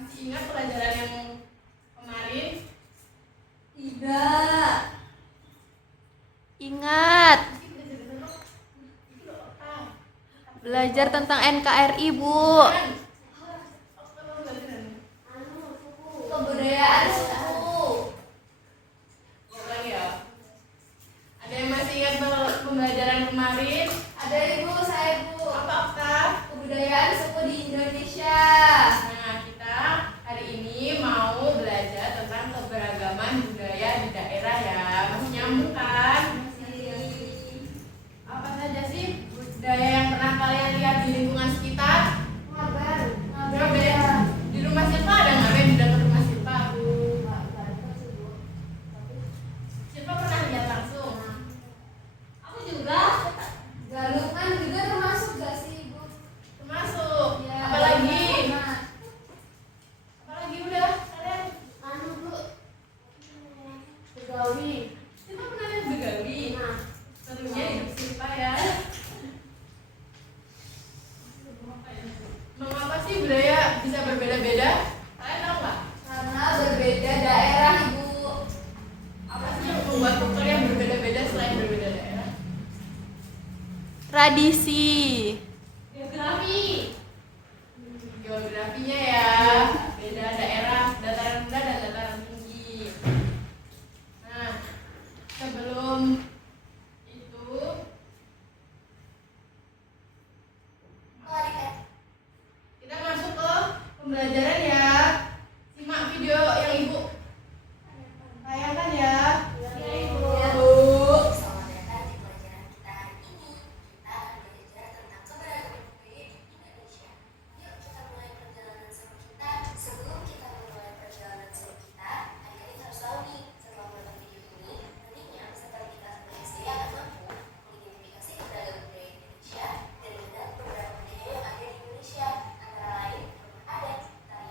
Masih ingat pelajaran yang kemarin? Tidak. Ingat. Belajar tentang NKRI, Bu. Kebudayaan suku. Ulang ya. Ada yang masih ingat pembelajaran kemarin? Ada Ibu, saya Bu. Apa Okta? Kebudayaan suku di Indonesia. Nah, kita hari ini mau belajar tentang keberagaman budaya di daerah ya. Masih nyambung kan? Apa saja sih budaya yang pernah kalian lihat di lingkungan sekitar? Di rumah Silva ada nggak? Ben, di dekat rumah Silva. Silva pernah lihat langsung? Aku juga. Galungan juga termasuk gak sih, Ibu? Termasuk. Ya, Apalagi? nah. Apalagi udah kalian? Bu. Begawi. Silva pernah lihat begawi. Nah. Serunya hidup Silva ya. Mengapa sih budaya bisa berbeda-beda? Kalian tahu nggak? Karena berbeda daerah, Ibu. Apa sih yang membuat faktor yang berbeda-beda selain berbeda daerah? Tradisi. Geografi. Geografinya ya, beda daerah, dataran rendah dan dataran tinggi. Nah, sebelum itu kita masuk ke pembelajaran ya. Simak video yang Ibu tayangkan ya. Ya, Ibu. Selamat datang di pelajaran kita hari ini. Kita akan belajar tentang keberagaman budaya di Indonesia. Yuk kita mulai perjalanan seru kita. Sebelum kita memulai perjalanan seru kita, adik-adik harus tahu nih, setelah menonton video ini, nantinya peserta kita sampai SD akan mampu mengidentifikasi keberagaman budaya Indonesia dan mengenal beberapa budaya yang ada di Indonesia, antara lain rumah adat, tarian,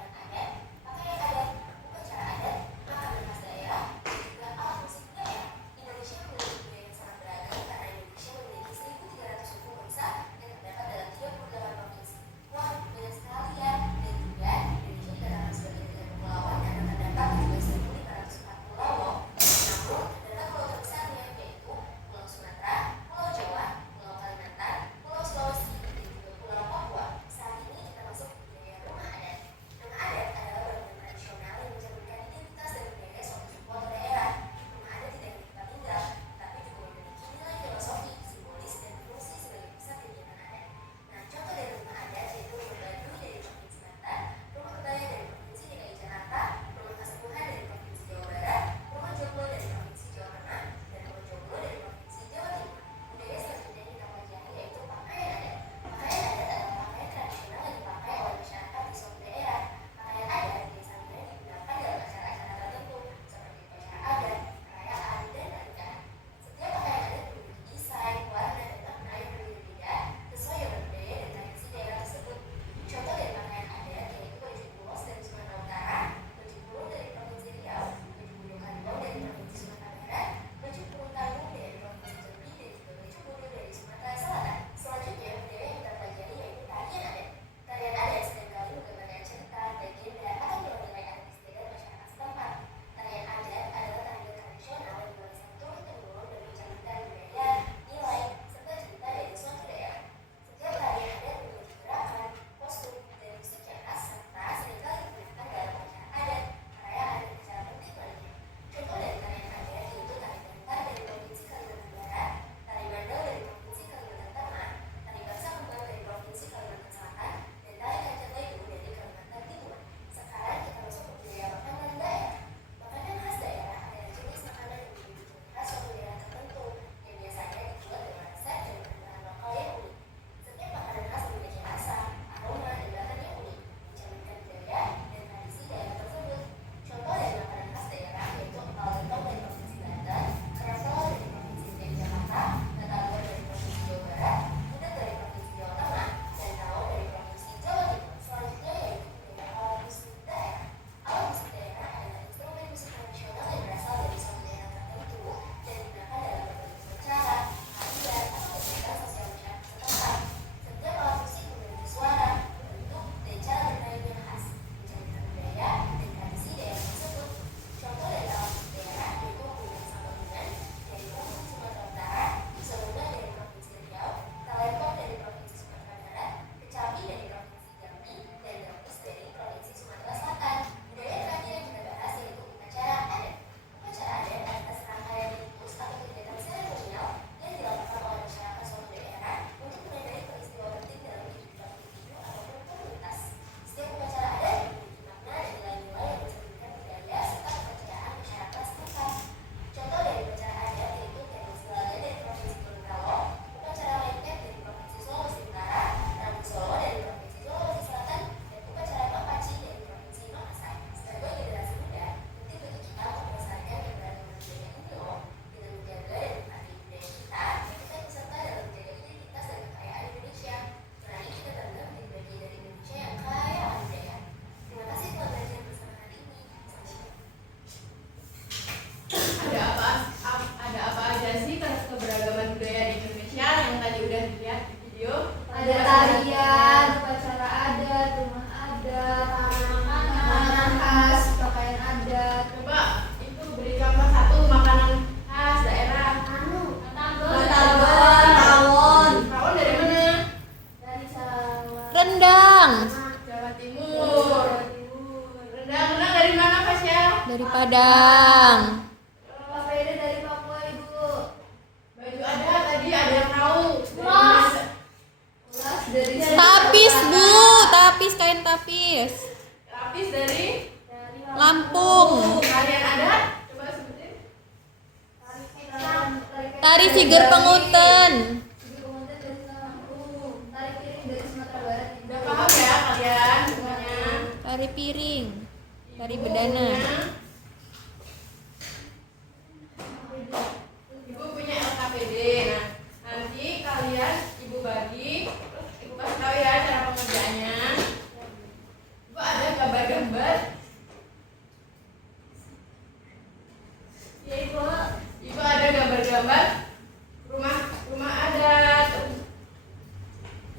Rendang. Jawa Timur. Rendang dari mana Fasya? Dari Padang. Papeda dari Papua Ibu. Baju ada tadi ada yang tahu. Mas. Ulas dari Tapis Bu, tapis kain tapis. Lapis dari Lampung. Kalian ada? Coba sebutin. Tari Siger Penguten. Tarik piring dari Sumatera Barat. Udah paham ya kalian semuanya? Tari piring. Tari bedana. Ibu punya LKPD. Nah, nanti kalian ibu bagi, terus ibu kasih tahu ya cara pengerjaannya. Ibu ada gambar-gambar. Ya ibu, ibu ada gambar-gambar rumah adat,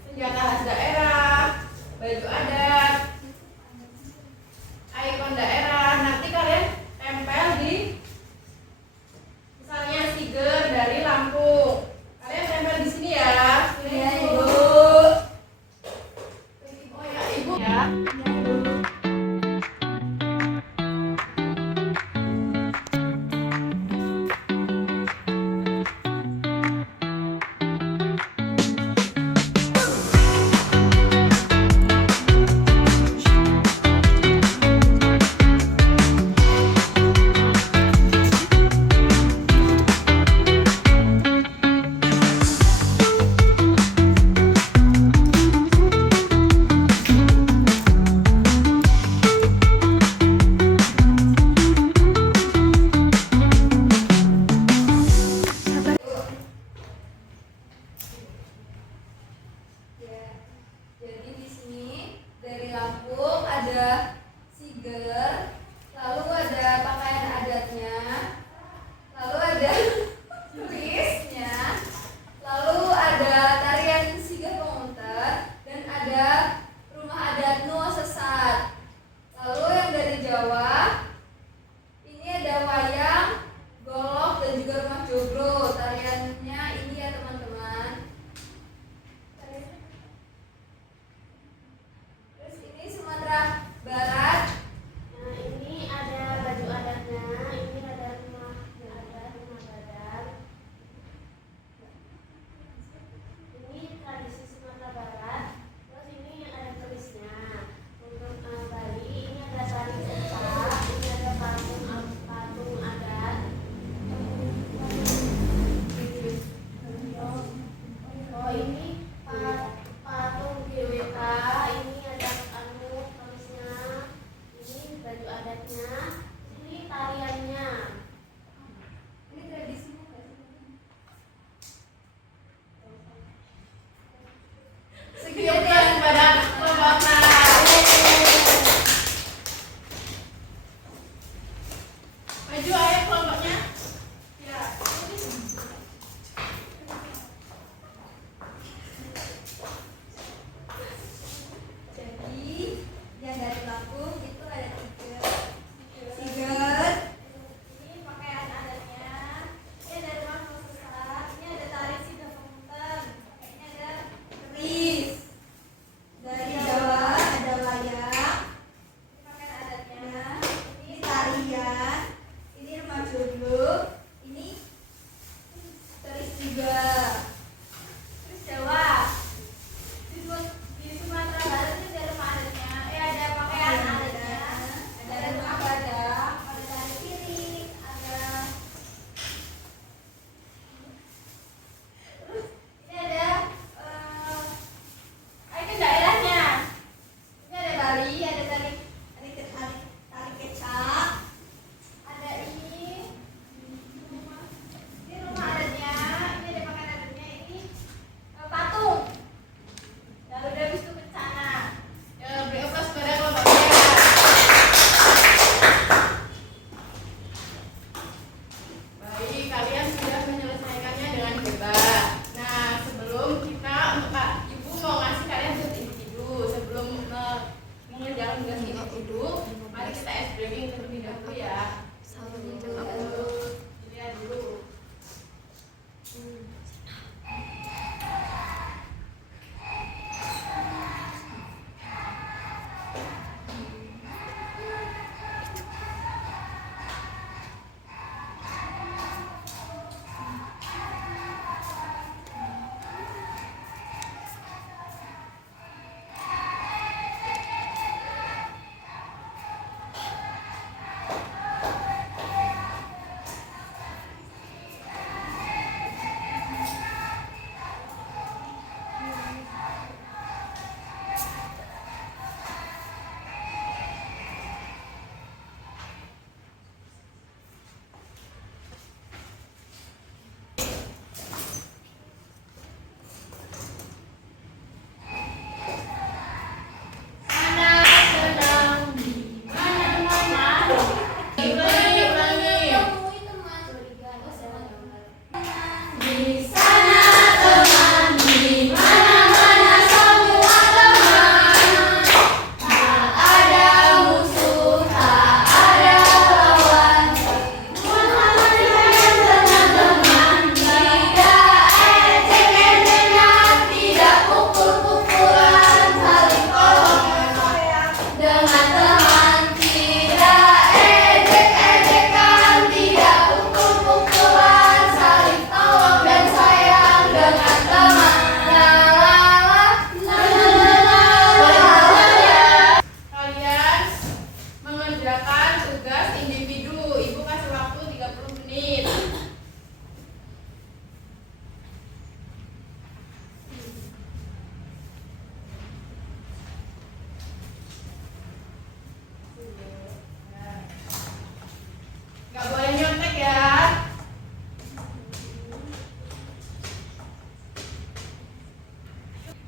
senjata khas daerah, baju adat, ikon daerah. Nanti kalian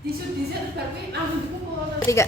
disut terus baru kuwi langsung dipukul. Tiga.